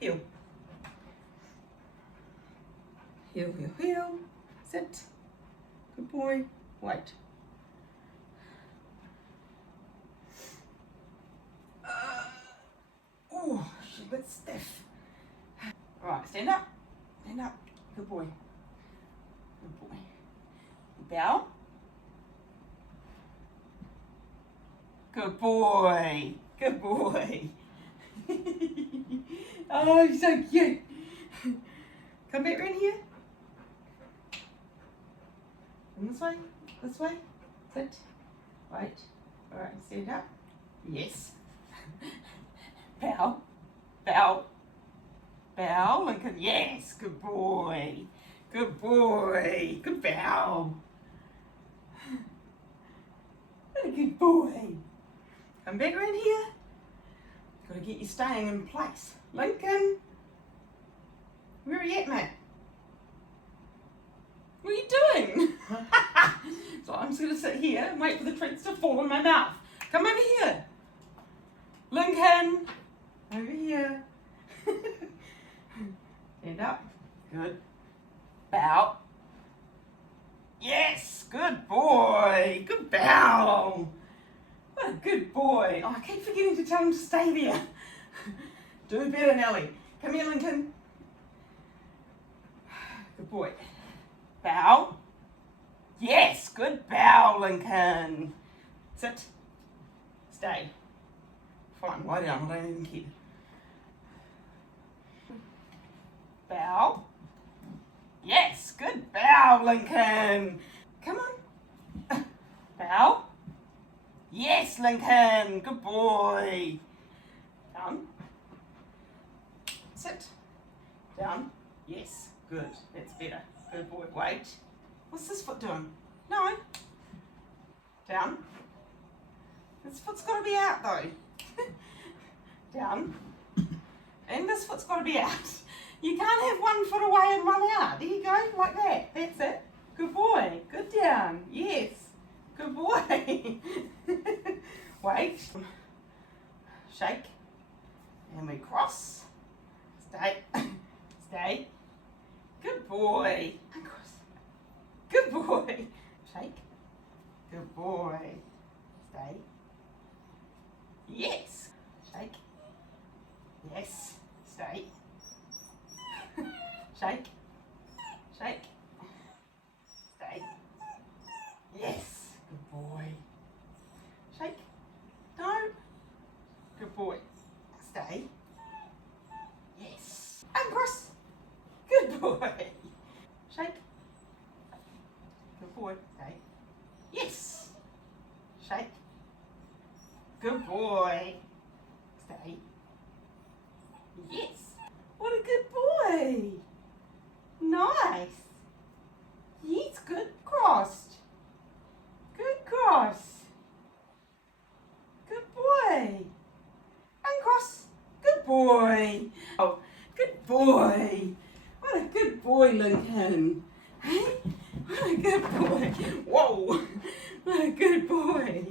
Heel. Heel, heel, heel. Sit. Good boy. Wait. Oh, she's a bit stiff. All right, stand up. Stand up. Good boy. Good boy. Bow. Good boy. Good boy. Oh, you're so cute. Come back around here. And this way. This way. Sit. Wait. All right, stand up. Yes. Bow. Bow. Bow, Lincoln. Yes. Good boy. Good boy. Good bow. What a good boy. Come back around here. Got to get you staying in place. Lincoln. Where are you at, mate? What are you doing? So I'm just going to sit here and wait for the treats to fall in my mouth. Come over here. Lincoln. Over here. Stand up. Good. Bow. Yes. Good boy. Good bow. What a good boy. Oh, I keep forgetting to tell him to stay there. Do better, Nelly. Come here, Lincoln. Good boy. Bow. Yes, good bow, Lincoln. Sit. Stay. Fine, lie down. I don't even care. Bow. Yes, good bow, Lincoln. Come on. Bow. Yes, Lincoln. Good boy. Down. Sit. Down. Yes. Good. That's better. Good boy. Wait. What's this foot doing? No. Down. This foot's got to be out though. Down. And this foot's got to be out. You can't have one foot away and one out. There you go. Like that. That's it. Good boy. Good down. Yes. Good boy. Wait. Shake. And we cross. Stay. Stay. Good boy. And cross. Good boy. Shake. Good boy. Stay. Yes. Shake. Yes. Stay. Shake. Shake. Stay. Yes. Good boy. Shake. No. Good boy. Stay. Yes. And cross. Good boy. Shake. Good boy. Stay. Yes. Shake. Good boy. Stay. Yes. What a good boy. Nice. Yes, good crossed. Good cross. Good boy. And cross. Good boy. Oh, good boy. What a good boy, Lincoln. Hey? What a good boy. Whoa. What a good boy.